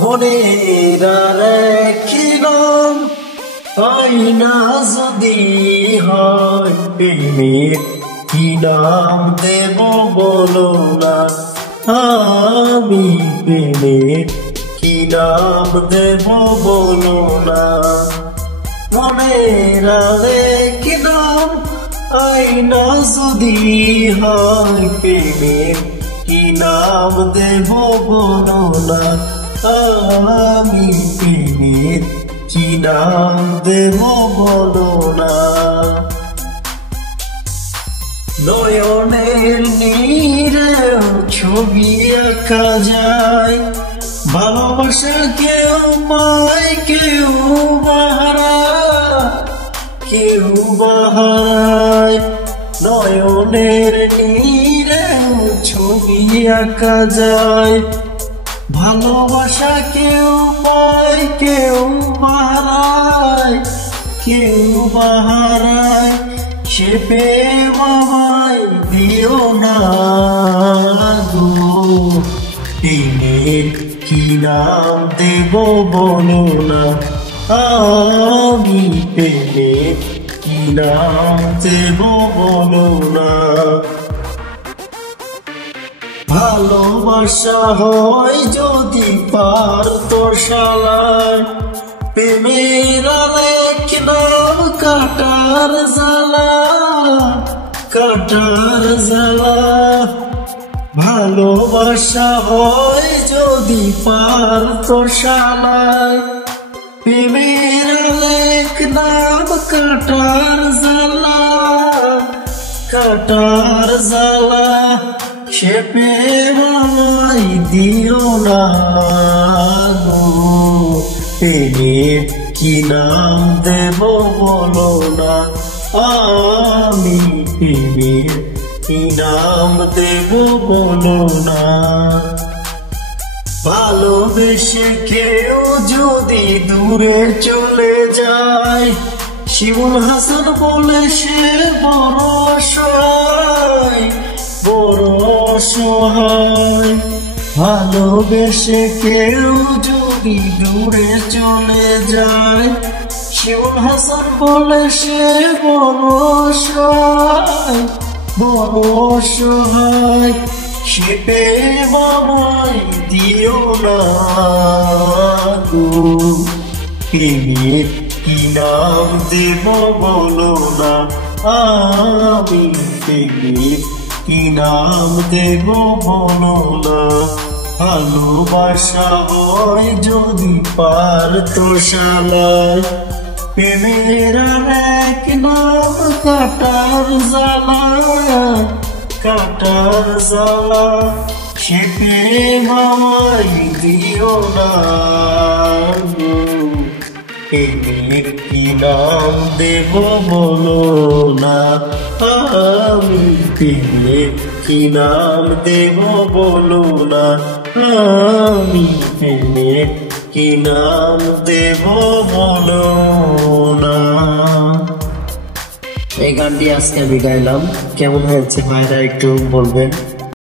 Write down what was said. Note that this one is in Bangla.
মনের রেখিলাম আইনা যদি হয় প্রেমের কি নাম দেব বলো না। আমি প্রেমের কি নাম দেব বলো না। মনের রেখিলাম আইনা যদি হয় প্রেমের কি নাম দেব বলো না। আমি প্রেমের কি নাম দেব বলো না। নয়নের নীরে ছবি আঁকা যায়, ভালোবাসা কেউ পায় কেউ বাহারায়। নয়নের নীরে ছবি আঁকা যায়, ভালোবাসা কেউ পায় কেউ বাহারায়। সে প্রেম আমায় দিও না গো, প্রেমের কি নাম দেব বলো না। আমি প্রেমের কি নাম দেব বলো না। ভালোবাসা হয় যদি পারতো শালায়, প্রেমের আরেক নাম কাটার জ্বালা। ভালোবাসা হয় যদি পারতো শালায়, প্রেমের আরেক নাম কাটার জ্বালা। সে প্রেম আমায় দিও না গো, প্রেমের কি নাম দেব বলো না। আমি প্রেমের কি নাম দেব বলো না। ভালোবেসে কেউ যদি দূরে চলে যায়, শিমুল হাসান বলে সে বড় অসহায়। ভালোবেসে কেউ যদি দূরে চলে যায়, শিমুল হাসান বলে সে বড় অসহায়। সে প্রেম আমায় দিও না গো, প্রেমের কি নাম দেব বলো না। আমি প্রেমের কি নাম দেব বলো না। ভালোবাসা হয় যদি পারতো শালায়, প্রেমের আরেক নাম কাটার জ্বালা। সে প্রেম আমায় দিও না গো, প্রেমের কি নাম দেব বলো না। আমি প্রেমের কি নাম দেব বলো না। আমি প্রেমের কি নাম দেব বলো না। এই গানটি আজকে আমি গাইলাম, কেমন হয়েছে ভাইরা একটু বলবেন।